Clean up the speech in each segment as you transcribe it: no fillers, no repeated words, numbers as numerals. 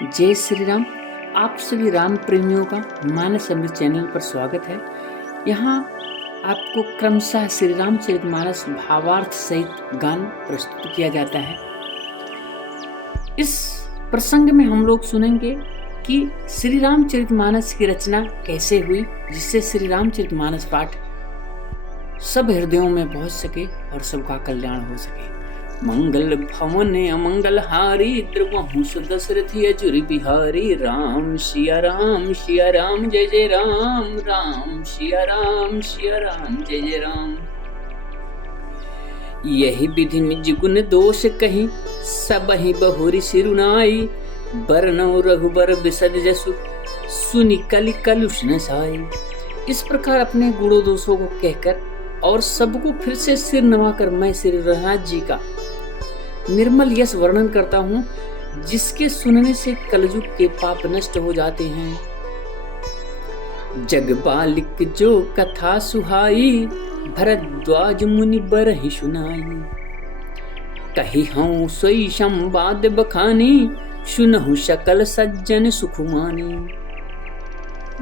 जय श्री राम। आप सभी राम प्रेमियों का मानस अमृत चैनल पर स्वागत है। यहाँ आपको क्रमशः श्री रामचरितमानस भावार्थ सहित गान प्रस्तुत किया जाता है। इस प्रसंग में हम लोग सुनेंगे कि श्री रामचरितमानस की रचना कैसे हुई, जिससे श्री रामचरितमानस पाठ सब हृदयों में पहुंच सके और सबका कल्याण हो सके। मंगल भवन अमंगल हारी द्रवहु दशरथी अजुर बिहारी। राम सिया राम जय जय राम। राम सिया राम जय जय राम। यही विधि निज गुण दोष कहीं सबहि बहुरी सिरुनाई। बरनौ रघुबर बिसद जसु सुनि कलि कलुष न साई। इस प्रकार अपने गुणों दोषों को कहकर और सबको फिर से सिर नवाकर मैं श्री रघुनाथ जी का निर्मल यश वर्णन करता हूँ, जिसके सुनने से कलयुग के पाप नष्ट हो जाते हैं। जग बालिक जो कथा सुहाई भरद्वाज मुनि बरहि सुनाई। कही हूँ सोई संवाद बखानी सुनहु सकल सज्जन सुख मानी।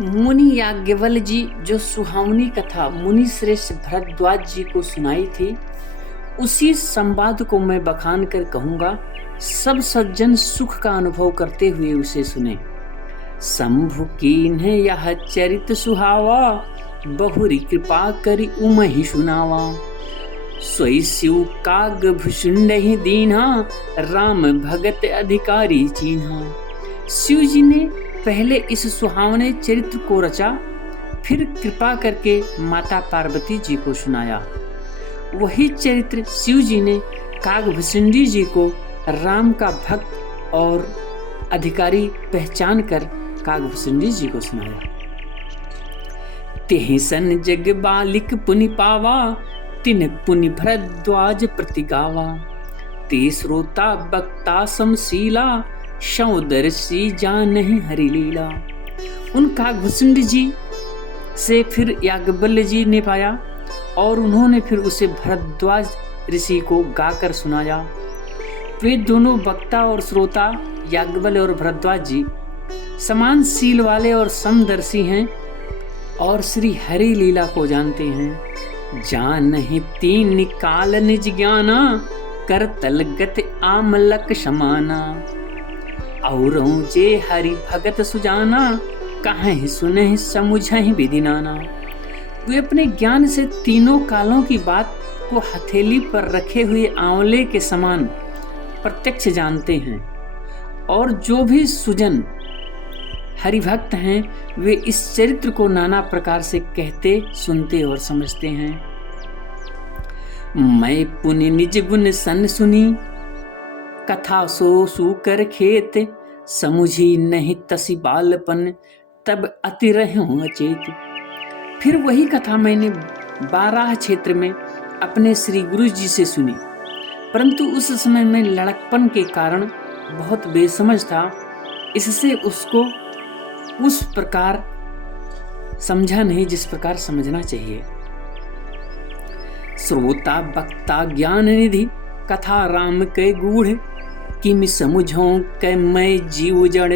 मुनि याज्ञवल्क्य जी जो सुहावनी कथा मुनि श्रेष्ठ भरद्वाज जी को सुनाई थी, उसी संवाद को मैं बखान कर कहूंगा, सब सज्जन सुख का अनुभव करते हुए उसे सुने। शंभु कीन्ह यह चरित सुहावा बहुरी कृपा करी उमहि सुनावा। सोई शिव काग भुषुंडहि दीन्हा राम भगत अधिकारी चीन्हा। शिव जी ने पहले इस सुहावने चरित्र को रचा, फिर कृपा करके माता पार्वती जी को सुनाया। वही चरित्र शिव जी ने कागभुषुंडी जी को राम का भक्त और अधिकारी पहचान कर कागभुषुंडी जी को सुनाया। तेहि सन जग बालिक पुनि पावा तिन पुनि भरद्वाज प्रति गावा। ते श्रोता वक्ता समशीला सौदर्शी जानहि हरि लीला। उन कागभुषुंडी जी से फिर याज्ञवल्क्य जी ने पाया और उन्होंने फिर उसे भरद्वाज ऋषि को गाकर सुनाया। वे दोनों वक्ता और श्रोता याज्ञवल्क्य और भरद्वाज जी समान शील वाले और समदर्शी हैं और श्री हरि लीला को जानते हैं। जानहि तीन काल निज ज्ञाना कर तलगत आमलक समाना। औरों जे हरि भगत सुजाना कहीं सुनहि समुझहि विधि नाना। वे अपने ज्ञान से तीनों कालों की बात को हथेली पर रखे हुए आंवले के समान प्रत्यक्ष जानते हैं, और जो भी सुजन हरिभक्त हैं वे इस चरित्र को नाना प्रकार से कहते, सुनते और समझते हैं। मैं पुनि निज गुण सन सुनी कथा सो सुकर खेत। समुझी नहीं तसी बालपन तब अति रहूं अचेत। फिर वही कथा मैंने बाराह क्षेत्र में अपने श्री गुरु जी से सुनी, परंतु उस समय मैं लड़कपन के कारण बहुत बेसमझ था, इससे उसको उस प्रकार समझा नहीं जिस प्रकार समझना चाहिए। श्रोता वक्ता ज्ञान निधि कथा राम के गूढ़। किमि समुझो कै मैं जीव जड़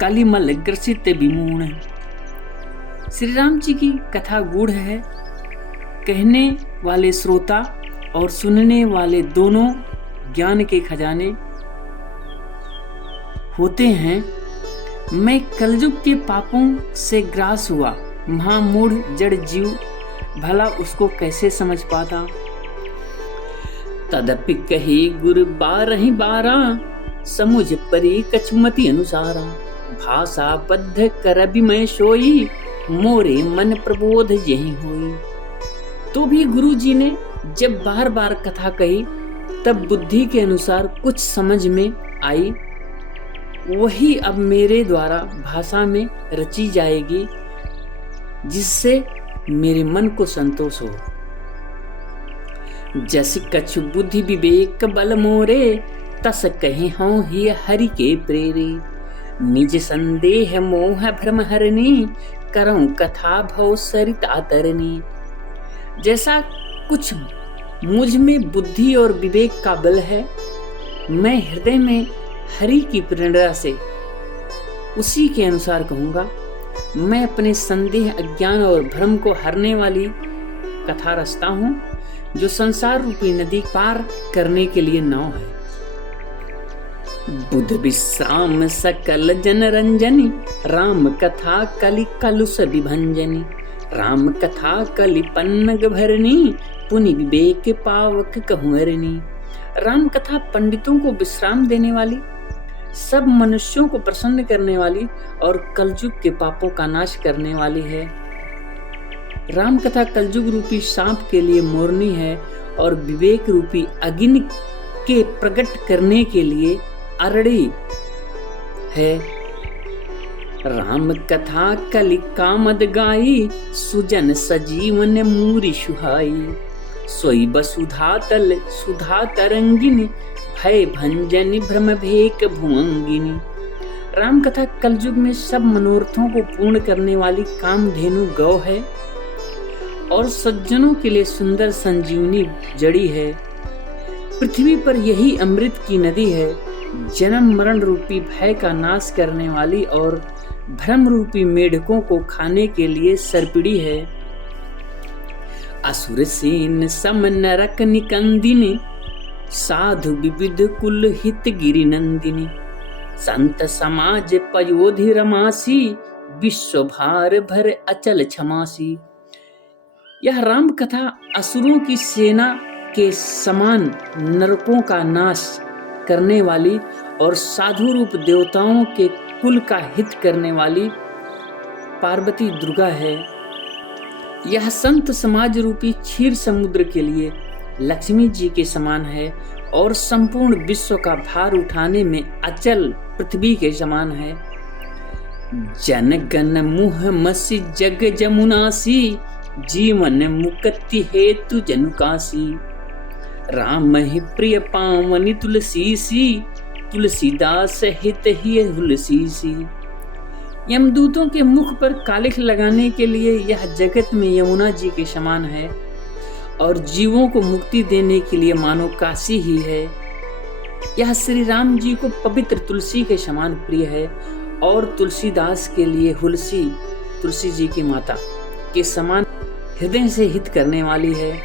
कलिमल ग्रसित विमूढ़। श्री राम जी की कथा गूढ़ है। कहने वाले श्रोता और सुनने वाले दोनों ज्ञान के खजाने होते हैं। मैं कलयुग के पापों से ग्रास हुआ महामूढ़ जड़ जीव, भला उसको कैसे समझ पाता। तदपि कही गुरु बारहि बारा समुझ परी कछमति अनुसारा। भाषा बद्ध करबि मैं सोई मोरे मन प्रबोध यही होई। तो भी गुरु जी ने जब बार बार कथा कही तब बुद्धि के अनुसार कुछ समझ में आई, वही अब मेरे द्वारा भाषा में रची जाएगी, जिससे मेरे मन को संतोष हो। जस कछु बुद्धि विवेक बल मोरे तस कहीं हूँ ही हरि के प्रेरे। निज संदेह मोह भ्रम हरनी करऊं कथा भव सरिता तरनी। जैसा कुछ मुझ में बुद्धि और विवेक का बल है, मैं हृदय में हरि की प्रेरणा से उसी के अनुसार कहूंगा। मैं अपने संदेह, अज्ञान और भ्रम को हरने वाली कथा रचता हूं, जो संसार रूपी नदी पार करने के लिए नाव है। बुध विश्राम सकल जन रंजनी, राम कथा कलि कलुष विभंजनी। राम कथा कलि पन्नग भरनी, पुनि विवेक पावक कहूरनी। राम कथा पंडितों को विश्राम देने वाली, सब मनुष्यों को प्रसन्न करने वाली और कलयुग के पापों का नाश करने वाली है। राम कथा कलयुग रूपी सांप के लिए मोरनी है और विवेक रूपी अग्नि के प्रकट करने के लिए अरड़ी है। राम कथा कलि कामद गाई, सुजन सजीवन मूरी सुहाई। सोई बसुधा तल सुधा तरंगिनी, भय भंजनी भ्रम भेक भुवंगिनी। राम कथा कलयुग में सब मनोरथों को पूर्ण करने वाली कामधेनु गौ है और सज्जनों के लिए सुंदर संजीवनी जड़ी है। पृथ्वी पर यही अमृत की नदी है, जन्म मरण रूपी भय का नाश करने वाली और भ्रम रूपी मेढकों को खाने के लिए सर्पिड़ी है। असुर सेन सम नरक निकंदिनी, साधु विविध कुल हित गिरि नंदिनी। संत समाज पयोधि रमासी, विश्व भार भर अचल क्षमासी। यह राम कथा असुरों की सेना के समान नरकों का नाश करने वाली और साधु रूप देवताओं के कुल का हित करने वाली पार्वती दुर्गा है। यह संत समाज रूपी क्षीर समुद्र के लिए लक्ष्मी जी के समान है और संपूर्ण विश्व का भार उठाने में अचल पृथ्वी के समान है। जन गण मुह मसी जग जमुनासी, जीवन मुक्ति हेतु जनुकासी। राम ही प्रिय पावनी तुलसी सी, तुलसीदास हित ही तुलसी सी। यमदूतों के मुख पर कालिख लगाने के लिए यह जगत में यमुना जी के समान है और जीवों को मुक्ति देने के लिए मानो काशी ही है। यह श्री राम जी को पवित्र तुलसी के समान प्रिय है और तुलसीदास के लिए हुलसी, तुलसी जी की माता के समान हृदय से हित करने वाली है।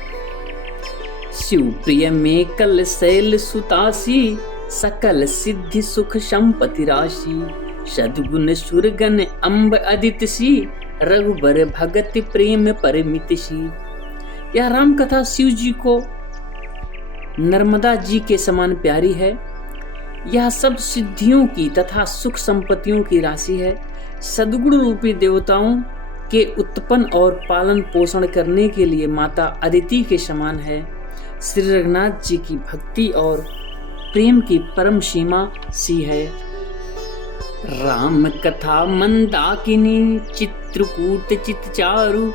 शिव प्रिय में कल शैल सुतासी, सकल सिद्धि सुख संपत्ति राशि। सद्गुण सुरगन अम्ब अदित सी, रघुबर भगत प्रेम परमित सी। यह राम कथा शिव जी को नर्मदा जी के समान प्यारी है। यह सब सिद्धियों की तथा सुख संपत्तियों की राशि है। सद्गुण रूपी देवताओं के उत्पन्न और पालन पोषण करने के लिए माता अदिति के समान है। श्री रघुनाथ जी की भक्ति और प्रेम की परम सीमा सी है। राम कथा मंदाकिनी, चित्रकूट चितचारु।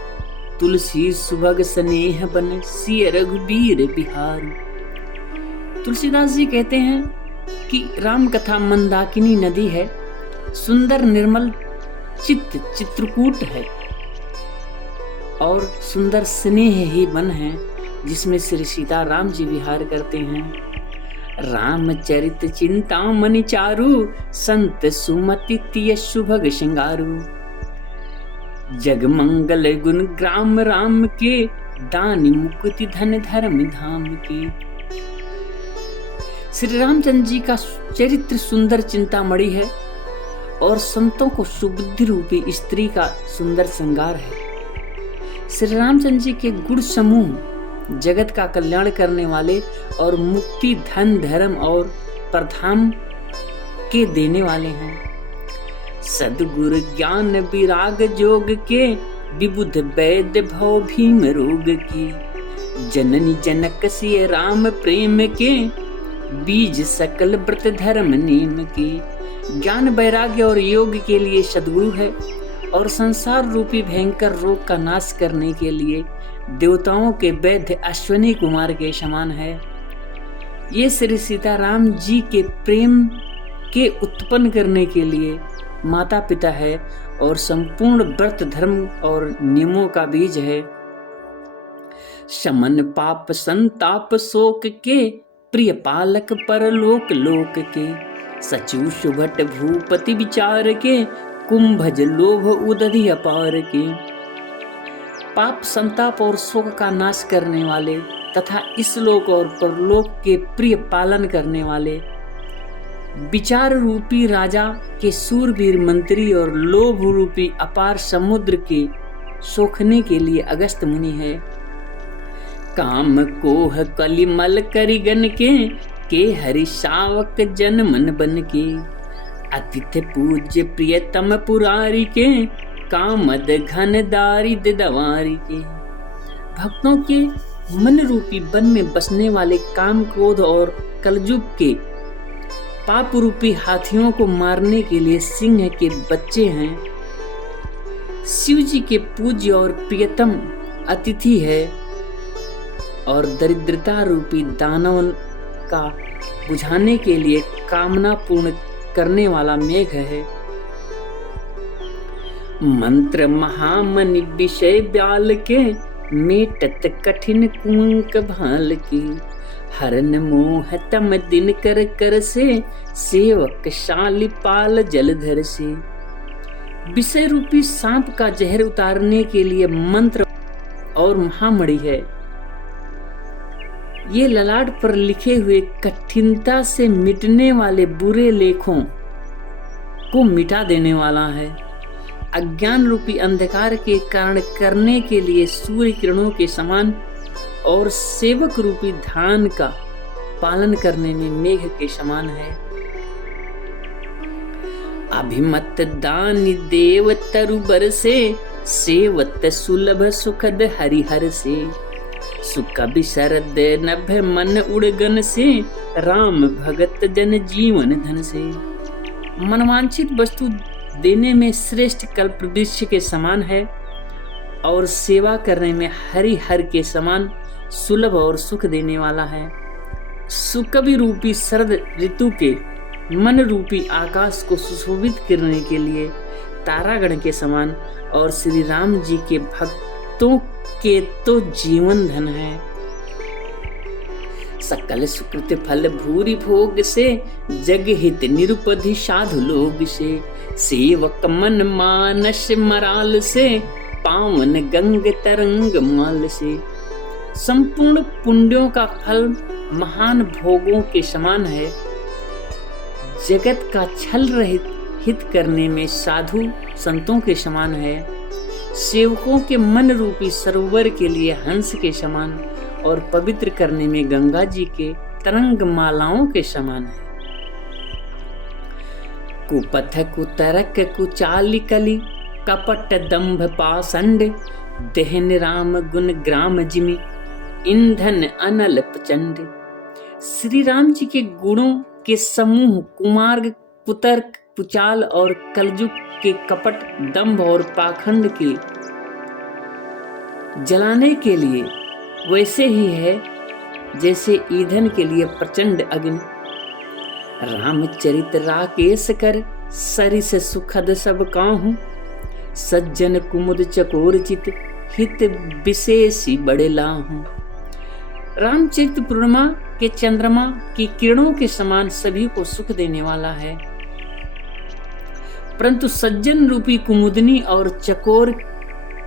तुलसी सुभग स्नेह बन, सिय रघुबीर बिहारू। तुलसीदास जी कहते हैं कि राम कथा मंदाकिनी नदी है, सुंदर निर्मल चित्रकूट है और सुंदर स्नेह ही वन है, जिसमें श्री सीता राम जी विहार करते हैं। रामचरित चिंतामणि चारु, संत सुमति तिय सुभग श्रृंगारु। जग मंगल गुण ग्राम राम के, दानी मुक्ति धन धर्म धाम के। श्री रामचंद्र जी का चरित्र सुंदर चिंतामणि है और संतों को सुबुद्धि रूपी स्त्री का सुंदर श्रृंगार है। श्री रामचंद्र जी के गुण समूह जगत का कल्याण करने वाले और मुक्ति धन धर्म और प्रधान के देने वाले हैं। सद्गुरु ज्ञान विराग जोग के, विबुध वैद्य भव भीम रोग के। जननी जनक सिय राम प्रेम के, बीज सकल व्रत धर्म नेम के। ज्ञान वैराग्य और योग के लिए सद्गुरु है और संसार रूपी भयंकर रोग का नाश करने के लिए देवताओं के वैद्य अश्विनी कुमार के समान है। ये श्री सीताराम जी के प्रेम के उत्पन्न करने के लिए माता पिता है और संपूर्ण व्रत धर्म और नियमों का बीज है। शमन पाप संताप शोक के, प्रिय पालक परलोक लोक के। सचु सुभट भूपति विचार के, कुंभज लोभ उदधि अपार के। पाप, संताप और शोक का नाश करने वाले तथा इस लोक और परलोक के प्रिय पालन करने वाले, विचार रूपी राजा के सूरवीर मंत्री और लोभ रूपी अपार समुद्र के सोखने के लिए अगस्त मुनि है। काम कोह कलिमल करिगन के हरि शावक जन मन बन के। अतिथि पूज्य प्रियतम पुरारी के, कामद घन दारिद दवारी के। भक्तों के मन रूपी वन में बसने वाले काम, क्रोध और कलजुग के पाप रूपी हाथियों को मारने के लिए सिंह के बच्चे हैं। शिव जी के पूज्य और प्रियतम अतिथि है और दरिद्रता रूपी दानव का बुझाने के लिए कामना पूर्ण करने वाला मेघ है। मंत्र महामनि विषय ब्याल के, मेटत कठिन कुंक भाल की। हरन मोह तम दिन कर कर से, सेवक शाली पाल जलधर से। विषय रूपी सांप का जहर उतारने के लिए मंत्र और महामणि है। ये ललाट पर लिखे हुए कठिनता से मिटने वाले बुरे लेखों को मिटा देने वाला है। अज्ञान रूपी अंधकार के कारण करने के लिए सूर्य किरणों के समान और सेवक रूपी धान का पालन करने में मेघ के समान है। अभिमत दानी देव तरुबर से, सेवत सुलभ सुखद हरिहर से। सुख विशरद नभ मन उड़गन से, राम भगत जन जीवन धन से। मनवांछित वस्तु देने में श्रेष्ठ कल्प वृक्ष के समान है और सेवा करने में हरिहर के समान सुलभ और सुख देने वाला है। सुकवि रूपी शरद ऋतु के मन रूपी आकाश को सुशोभित करने के लिए तारागण के समान और श्री राम जी के भक्तों के तो जीवन धन है। सकल सुकृत फल भूरि भोग से, जग हित निरुपधि साधु लोग से। सेवक मन मानस मराल से, पावन गंग तरंग माल से। संपूर्ण पुण्यों का फल महान भोगों के समान है। जगत का छल रहित हित करने में साधु संतों के समान है। सेवकों के मन रूपी सरोवर के लिए हंस के समान और पवित्र करने में गंगा जी के तरंग मालाओं के समान है। कुपथ कुतरक कुचाली कली, कपट दंभ पाषंड। दहन राम गुण ग्राम जिमि, ईंधन अनल प्रचंड। श्री राम जी के गुणों के समूह कुमार्ग, कुतर्क, कुचाल और कलजुग के कपट, दंभ और पाखंड के जलाने के लिए वैसे ही है जैसे ईंधन के लिए प्रचंड अग्नि। रामचरित राकेश कर, सरिस सुखद सब काहू। सज्जन कुमुद चकोर चित, हित विशेषी बड़े लाहू। रामचरित पूर्णिमा के चंद्रमा की किरणों के समान सभी को सुख देने वाला है, परंतु सज्जन रूपी कुमुदनी और चकोर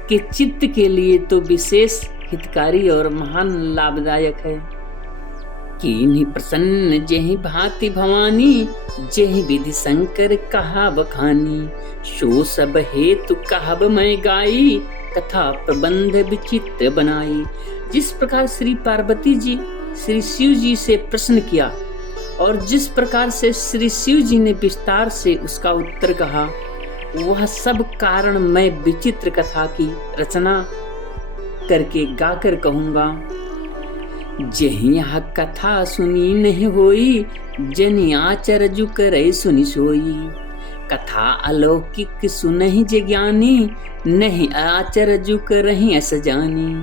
के चित्त के लिए तो विशेष हितकारी और महान लाभदायक है। कीन्ही प्रसन्न जेहि भांति भवानी, जेहि विधि शंकर कहा बखानी। सो सब हेतु कहब मैं गाई, कथा प्रबंध विचित्र बनाई। जिस प्रकार श्री पार्वती जी श्री शिव जी से प्रश्न किया और जिस प्रकार से श्री शिव जी ने विस्तार से उसका उत्तर कहा, वह सब कारण मैं विचित्र कथा की रचना करके गाकर कहूँगा। जेहि यह कथा सुनी नहीं होई, जनि आचरजु करे सुनि सोई। कथा अलौकिक सुनहि जे ज्ञानी, नहीं आचरजु करहि अस जानी।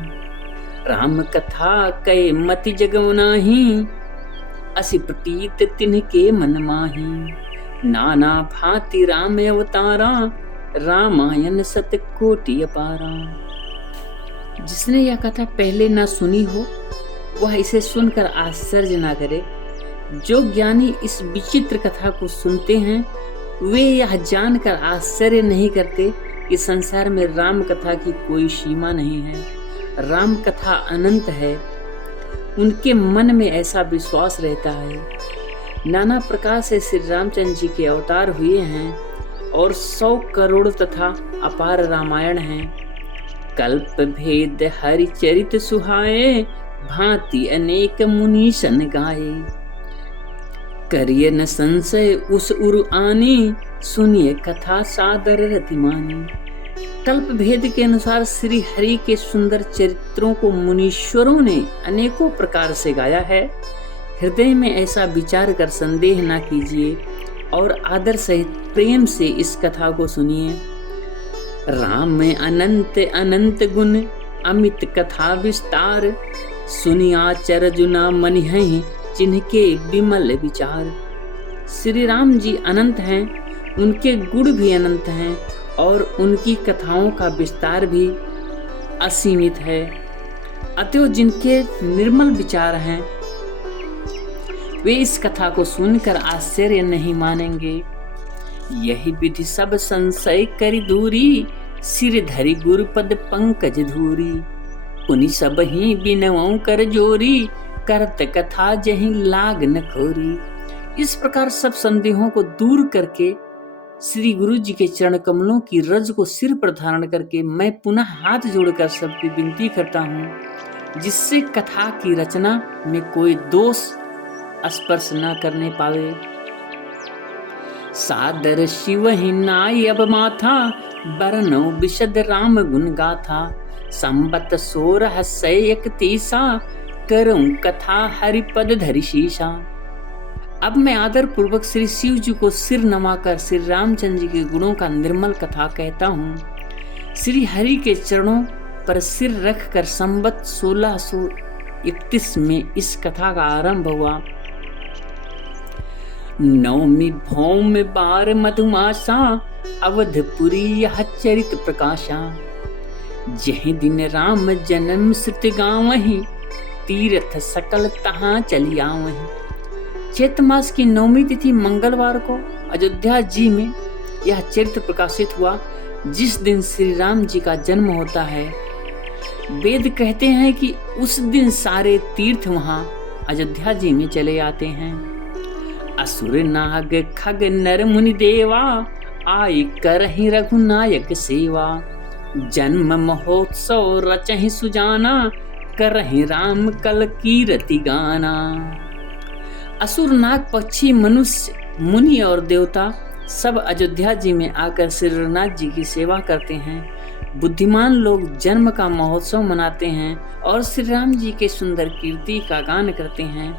राम कथा कहे मति जगव नाही, असि प्रतीत तिनके मन माही। नाना भांति राम अवतारा, रामायण सत कोटि अपारा। जिसने यह कथा पहले न सुनी हो वह इसे सुनकर आश्चर्य न करे, जो ज्ञानी इस विचित्र कथा को सुनते हैं वे यह जानकर आश्चर्य नहीं करते कि संसार में राम कथा की कोई सीमा नहीं है। राम कथा अनंत है। उनके मन में ऐसा विश्वास रहता है। नाना प्रकार से श्री रामचंद्र जी के अवतार हुए हैं और 100 करोड़ तथा अपार रामायण हैं। कल्प भेद हरि चरित सुहाए, भांति अनेक मुनीशन गाए। करिए न संशय उस उर आनी, सुनिए कथा सादर रतिमानी। कल्प भेद के अनुसार श्री हरि के सुंदर चरित्रों को मुनीश्वरों ने अनेकों प्रकार से गाया है। हृदय में ऐसा विचार कर संदेह ना कीजिए और आदर सहित प्रेम से इस कथा को सुनिए। राम में अनंत अनंत गुण, अमित कथा विस्तार। सुनिया चरजुना मनिहै, जिनके विमल विचार। श्री राम जी अनंत हैं, उनके गुण भी अनंत हैं और उनकी कथाओं का विस्तार भी असीमित है। अतएव जिनके निर्मल विचार हैं वे इस कथा को सुनकर आश्चर्य नहीं मानेंगे। यही विधि सब संशय करी दूरी, सिर धरि गुरुपद पंकज धूरी। उन्हीं सब ही बिनवों कर जोरी, करत कथा जहीं लाग न खोरी। इस प्रकार सब संदेहों को दूर करके श्री गुरु जी के चरण कमलों की रज को सिर पर धारण करके मैं पुनः हाथ जोड़कर सबकी विनती करता हूँ, जिससे कथा की रचना में कोई दोष स्पर्श न करने पावे। सादर शिव ही नाई अब माथा, बरनो विशद राम गुण गाथा। संबत 1631 करूं कथा हरिपद धरि शीशा। अब मैं आदर पूर्वक श्री शिव जी को सिर नवाकर श्री रामचंद्र जी के गुणों का निर्मल कथा कहता हूँ। श्री हरि के चरणों पर सिर रखकर संबत 1631 में इस कथा का आरंभ हुआ। नवमी भौम बार मधुमासा, अवधपुरी यह चरित प्रकाशा। जहि दिन राम जन्म श्रुत गावहि, तीर्थ सकल तहाँ चली आवहि। चैत्र मास की 9वीं तिथि मंगलवार को अयोध्या जी में यह चरित्र प्रकाशित हुआ, जिस दिन श्री राम जी का जन्म होता है। वेद कहते हैं कि उस दिन सारे तीर्थ वहां अयोध्या जी में चले आते हैं। असुर नाग खग नर मुनि देवा, आय करहि रघुनायक सेवा। जन्म महोत्सव रचहि सुजाना, करहि राम कल कीरति गाना। असुर नाग पक्षी मनुष्य मुनि और देवता सब अयोध्या जी में आकर श्री रघुनाथ जी की सेवा करते हैं। बुद्धिमान लोग जन्म का महोत्सव मनाते हैं और श्री राम जी के सुंदर कीर्ति का गान करते हैं।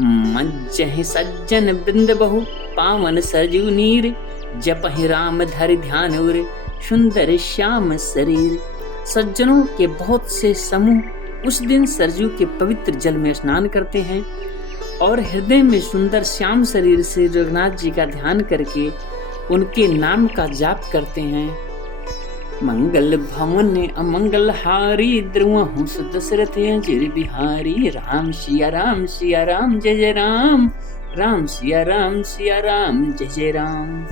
मज्जहि सज्जन वृंद बहु, पावन सरजू नीर। जपहि राम धरि ध्यान उर, सुंदर श्याम शरीर। सज्जनों के बहुत से समूह उस दिन सरजू के पवित्र जल में स्नान करते हैं और हृदय में सुंदर श्याम शरीर से रघुनाथ जी का ध्यान करके उनके नाम का जाप करते हैं। मंगल भवन अमंगल हारी, द्रुवहु दशरथ अजिर बिहारी। राम सिया राम जय जय राम, राम सिया राम जय जय राम।